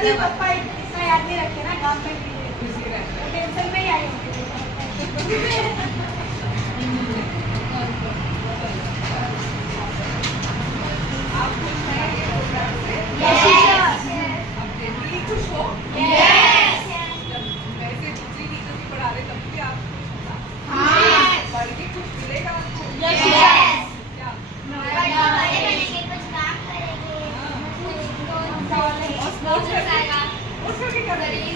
दादी पापा इतना याद नहीं रखे ना, गाँव में टेंशन में ही आई होंगी। आप खुश हैं ये प्रोग्राम से? आप जनरली खुश हो? जब वैसे दूसरी टीचर भी पढ़ा रहे तब भी आप खुश होगा? पढ़ के कुछ मिलेगा आपको? क्या? और स्पोर्ट्स में भी कर रही हैं?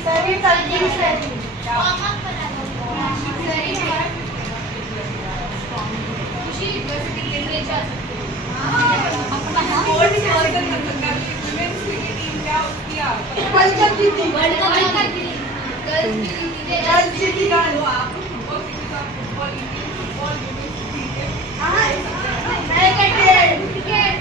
क्या? स्पोर्ट्स पर्सन मतलब वुमेन्स क्रिकेट टीम क्या उसकी वर्ल्ड कप जीती। गर्ल्स जीती वो आप फुटबॉल जीती तो आप फुटबॉल इंडियन फुटबॉल यूनिवर्सिटी हाँ, मैं क्रिकेट